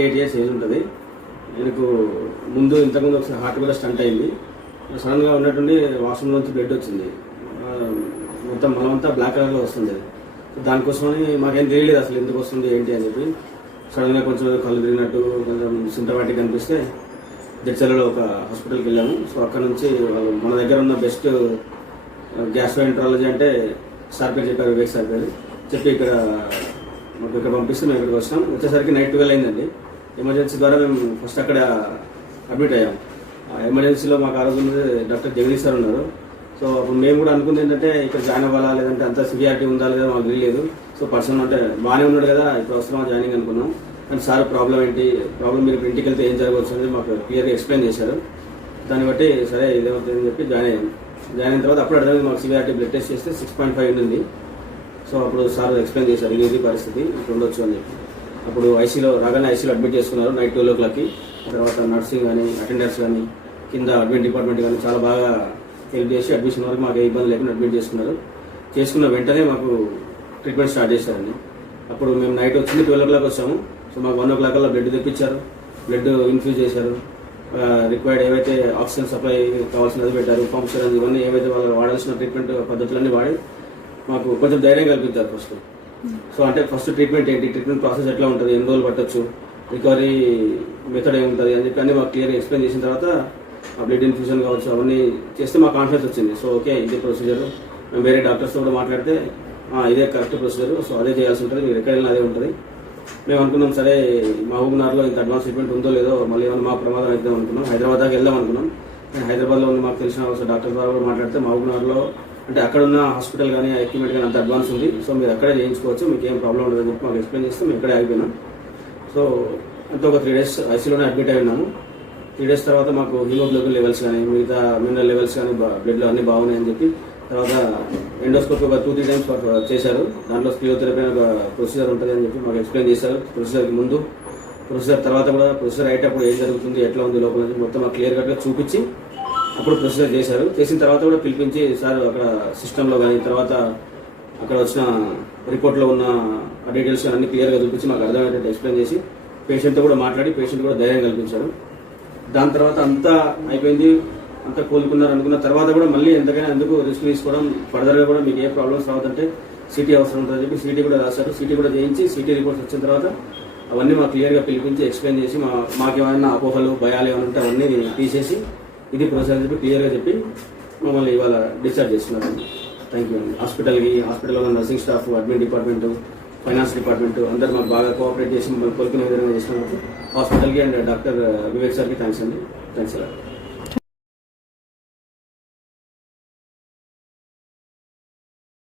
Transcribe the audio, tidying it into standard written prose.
48 years age ఉంటుంది. ఆయనకు ఇంతకుముందు ఒకసారి హార్ట్ కూడా స్టంట్ అయింది. సడన్గా ఉన్నట్టుండి వాష్రూమ్ నుంచి బ్లడ్ వచ్చింది. మొత్తం మనమంతా బ్లాక్ కలర్లో వస్తుంది. దానికోసమని మాకేం తెలియలేదు అసలు ఎందుకు వస్తుంది ఏంటి అని చెప్పి. సడన్గా కొంచెం కళ్ళు తిరిగినట్టు కొంచెం సింటమాటిక్ అనిపిస్తే జడ్చర్లలో ఒక హాస్పిటల్కి వెళ్ళాము. సో అక్కడ నుంచి వాళ్ళు మన దగ్గర ఉన్న బెస్ట్ గ్యాస్ట్రోఎంట్రాలజీ అంటే సార్ పేరు చెప్పారు, వివేక్ సార్ పేరు చెప్పి ఇక్కడ పంపిస్తే మేము ఇక్కడికి వచ్చాం. వచ్చేసరికి నైట్ 12 అయిందండి. ఎమర్జెన్సీ ద్వారా మేము ఫస్ట్ అక్కడ అడ్మిట్ అయ్యాం. ఎమర్జెన్సీలో మాకు ఆ రోజు డాక్టర్ జగదీష్ సార్ ఉన్నారు. సో అప్పుడు మేము కూడా అనుకుంది ఏంటంటే ఇక్కడ జాయిన్ అవ్వాలా లేదంటే అంత సివియారిటీ ఉందా లేదా మాకు తెలియలేదు. సో పర్సన్ అంటే బాగానే ఉన్నాడు కదా, ఇప్పుడు వస్తున్నాం జాయినింగ్ అనుకున్నాం. కానీ సార్ ప్రాబ్లం ఏంటి, ప్రాబ్లం మీరు ఇంటికి వెళ్తే ఏం జరగవచ్చు అనేది మాకు క్లియర్గా ఎక్స్ప్లెయిన్ చేశారు. దాన్ని బట్టి సరే ఇదేమవుతుందని చెప్పి జాయిన్ అయ్యాం. జాయిన్ అయిన తర్వాత అప్పుడు అర్థమైంది మాకు సివియారిటీ బ్లడ్ టెస్ట్ చేస్తే 6.5 ఉంది. సో అప్పుడు సార్ ఎక్స్ప్లెయిన్ చేశారు ఇది పరిస్థితి ఇప్పుడు ఉండొచ్చు అని చెప్పి. అప్పుడు రాగానే ఐసీలో అడ్మిట్ చేసుకున్నారు నైట్ 12 o'clockకి. తర్వాత నర్సింగ్ కానీ అటెండర్స్ కానీ కింద అడ్మిట్ డిపార్ట్మెంట్ కానీ చాలా బాగా హెల్ప్ చేసి అడ్మిషన్ వరకు మాకు ఏ ఇబ్బంది లేకుండా అడ్మిట్ చేసుకున్నారు. చేసుకున్న వెంటనే మాకు ట్రీట్మెంట్ స్టార్ట్ చేశారండి. అప్పుడు మేము నైట్ వచ్చింది 12 o'clock వచ్చాము. సో మాకు 1 o'clock బ్లడ్ తెప్పించారు, బ్లడ్ ఇన్ఫ్యూజ్ చేశారు. రిక్వైర్డ్ ఏవైతే ఆక్సిజన్ సప్లై కావాల్సినది పెట్టారు, పంప్ సిరంజ్ ఇవన్నీ ఏవైతే వాళ్ళు వాడాల్సిన ట్రీట్మెంట్ పద్ధతులన్నీ వాడి మాకు కొంచెం ధైర్యం కల్పించారు ఫస్ట్. సో అంటే ఫస్ట్ ట్రీట్మెంట్ ఏంటి, ట్రీట్మెంట్ ప్రాసెస్ ఎట్లా ఉంటుంది, ఎన్ని రోజులు పట్టొచ్చు, రికవరీ మెథడ్ ఏముంటుంది అని చెప్పి అన్నీ మాకు క్లియర్గా ఎక్స్ప్లెయిన్ చేసిన తర్వాత బ్లడ్ ఇన్ఫ్యూజన్ కావచ్చు అవన్నీ చేస్తే మాకు కాన్ఫిడెన్స్ వచ్చింది. సో ఓకే ఇదే ప్రొసీజర్. మేము వేరే డాక్టర్స్తో కూడా మాట్లాడితే ఇదే కరెక్ట్ ప్రొసీజర్, సో అదే చేయాల్సి ఉంటుంది, మీరు ఎక్కడ వెళ్ళినా అదే ఉంటుంది. మేము అనుకున్నాం సరే మహబూబ్నగర్లో ఇంత అడ్వాన్స్ ట్రీట్మెంట్ ఉందో లేదో మళ్ళీ ఏమైనా మాకు ప్రమాదం అవుతాం అనుకున్నాం. హైదరాబాద్ దాకా వెళ్దాం అనుకున్నాం. కానీ హైదరాబాద్లో ఉన్న మాకు తెలిసిన డాక్టర్ ద్వారా కూడా మాట్లాడితే మహబూబ్నగర్లో అంటే అక్కడ ఉన్న హాస్పిటల్ కానీ ఎక్విప్మెంట్ కానీ అంత అడ్వాన్స్ ఉంది, సో మీరు అక్కడే చేయించుకోవచ్చు, మీకు ఏం ప్రాబ్లం ఉండదని చెప్పి మాకు ఎక్స్ప్లెయిన్ చేస్తే మేము ఇక్కడే ఆగిపోయినాం. సో అంతా ఒక 3 days ఐసీలోనే అడ్మిట్ అయి ఉన్నాము. 3 days తర్వాత మాకు హిమోగ్లోబిన్ లెవెల్స్ కానీ మిగతా మినరల్ లెవెల్స్ కానీ బ్లడ్లో అన్నీ బాగున్నాయని చెప్పి తర్వాత ఎండోస్కోపీ ఒక 2-3 times చేశారు. దాంట్లో స్క్లియోథెరపీ ఒక ప్రొసీజర్ ఉంటుంది అని చెప్పి మాకు ఎక్స్ప్లెయిన్ చేశారు. ప్రొసీజర్కి ముందు, ప్రొసీజర్ తర్వాత కూడా ప్రొసీజర్ అయ్యేటప్పుడు ఏం జరుగుతుంది ఎట్లా ఉంది లోపల నుంచి మొత్తం మాకు క్లియర్ కట్గా చూపించి అప్పుడు ప్రొసీజర్ చేశారు. చేసిన తర్వాత కూడా పిలిపించి సార్ అక్కడ సిస్టంలో కానీ తర్వాత అక్కడ వచ్చిన రిపోర్ట్లో ఉన్న డీటెయిల్స్ అన్ని క్లియర్గా చూపించి మాకు అర్థమయ్యేటట్టు ఎక్స్ప్లెయిన్ చేసి పేషెంట్తో కూడా మాట్లాడి పేషెంట్ కూడా ధైర్యం కల్పించారు. దాని తర్వాత అంతా అయిపోయింది, అంతా కోలుకున్నారు అనుకున్న తర్వాత కూడా మళ్ళీ ఎంతకైనా ఎందుకు రిస్క్ తీసుకోవడం, ఫర్దర్గా కూడా మీకు ఏ ప్రాబ్లమ్స్ రావద్దంటే సిటీ అవసరం ఉంటుందని చెప్పి సిటీ కూడా రాశారు. సిటీ కూడా చేయించి సిటీ రిపోర్ట్స్ వచ్చిన తర్వాత అవన్నీ మాకు క్లియర్గా పిలిపించి ఎక్స్ప్లెయిన్ చేసి మాకు ఏమైనా అపోహలు భయాలు ఏమైనా ఉంటే అవన్నీ తీసేసి ఇది ప్రొసీజర్ చెప్పి క్లియర్గా చెప్పి మమ్మల్ని ఇవాళ డిశ్చార్జ్ చేస్తున్నారు. థ్యాంక్ యూ అండి. హాస్పిటల్లో ఉన్న nursing staff, admin department, finance department అందరూ మాకు బాగా కోఆపరేట్ చేసి మమ్మల్ని కోలుకునే విధంగా చేసినందుకు హాస్పిటల్కి అండ్ డాక్టర్ వివేక్ సార్కి థ్యాంక్స్ అండి. థ్యాంక్స్ అలా.